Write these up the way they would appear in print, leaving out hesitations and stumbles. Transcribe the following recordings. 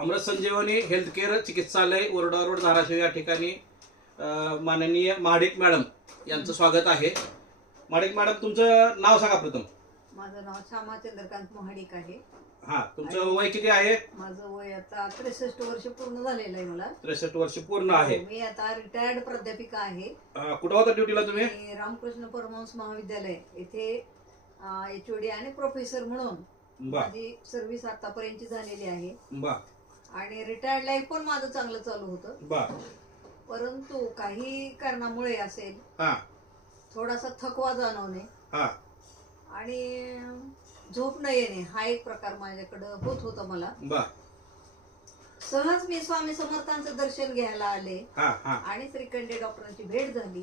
अमृत संजीवनी health care चिकित्सालय ओरडा road Dharashiv या ठिकाणी माननीय महाडिक मॅडम यांचं स्वागत आहे। महाडिक मॅडम तुमचं नाव सांगा प्रथम। माझं नाव श्यामा चंद्रकांत महाडिक आहे। हा, तुमचं वय किती आहे? माझं वय आता 63 वर्ष पूर्ण झालेलं आहे। मला 63 वर्ष पूर्ण आहे। मी आता रिटायर्ड प्राध्यापिका आहे। कुठं होता ड्युटीला तुम्ही? रामकृष्ण परमहंस महाविद्यालय येथे एचओडी आणि प्रोफेसर म्हणून माझी सर्व्हिस आतापर्यंतची झालेली आहे। आणि रिटायर्ड लाईफ पण माझं चांगलं चालू होतं। परंतु काही कारणामुळे असेल थोडासा थकवा जाणवणे आणि झोप न येणे हा एक प्रकार माझ्याकडे होत होता। मला सहज मी स्वामी समर्थांचं दर्शन घ्यायला आले आणि श्रीखंडे डॉक्टरांची भेट झाली।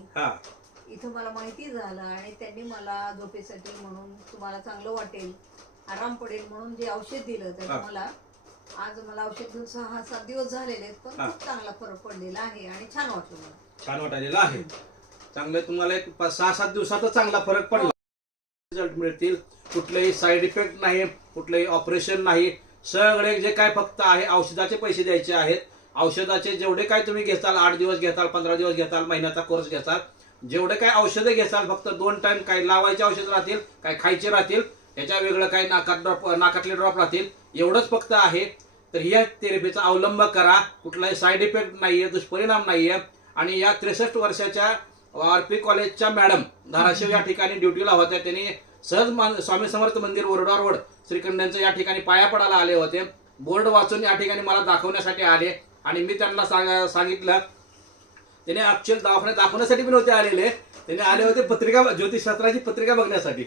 इथं मला माहिती झालं आणि त्यांनी मला झोपेसाठी म्हणून तुम्हाला चांगलं वाटेल, आराम पडेल म्हणून जे औषध दिलं त्याचं मला आज औषध घेऊन 6-7 दिवस झालेले आहेत, पण खूप चांगला फरक पडलेला आहे आणि छान वाटलं मला। छान वाटायला आहे। चांगलं तुम्हाला एक 6-7 दिवसातच चांगला फरक पडला। रिझल्ट मिळतील, कुठलेही साईड इफेक्ट नाही, कुठलेही ऑपरेशन नाही, सगळे जे काय फक्त आहे औषधाचे पैसे द्यायचे आहेत। औषधाचे जेवढे काय तुम्ही घेताल, 8 दिवस घेताल, 15 दिवस घेताल, महिन्याचा कोर्स घेताल, जेवढे काय औषधे घेताल फक्त 2 टाइम काय लावायचे औषध राहतील, काय खायचे राहतील, याच्या वेगळं काय नाकातले ड्रॉप राहतील, एवढंच फक्त आहे। तर या थेरपीचा अवलंब करा, कुठलाही साईड इफेक्ट नाहीये, दुष्परिणाम नाहीये। आणि या 63 वर्षाच्या आरपी कॉलेजच्या मॅडम धाराशिव या ठिकाणी ड्युटीला होत्या। त्यांनी सहज स्वामी समर्थ मंदिर ओरडा रोड श्रीखंडांचं या ठिकाणी पाया पडायला आले होते। बोर्ड वाचून या ठिकाणी मला दाखवण्यासाठी आले आणि मी त्यांना सांगितलं, त्याने ऍक्च्युअल दवाखान्यात दाखवण्यासाठी पण होते आलेले। त्याने आले होते पत्रिका, ज्योतिषशास्त्राची पत्रिका बघण्यासाठी,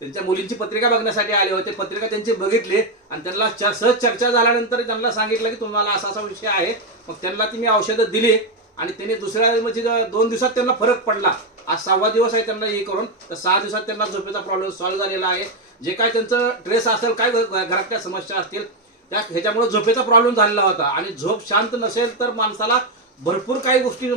त्यांच्या मुलींची पत्रिका बघण्यासाठी आले होते। पत्रिका त्यांची बघितली आणि त्यांना सहज चर्चा झाल्यानंतर त्यांना सांगितलं की तुम्हाला असा असा विषय आहे। मग त्यांना ती मी औषधं दिली आणि त्यांनी दुसऱ्या म्हणजे 2 दिवसात त्यांना फरक पडला। आज 6वा दिवस आहे त्यांना हे करून, तर 6 दिवसात त्यांना झोपेचा प्रॉब्लेम सॉल्व्ह झालेला आहे। जे काय त्यांचं ट्रेस असेल, काय घरातल्या समस्या असतील, ह्याच्यामुळे झोपेचा प्रॉब्लेम झालेला होता। आणि झोप शांत नसेल तर माणसाला भरपूर काही गोष्टी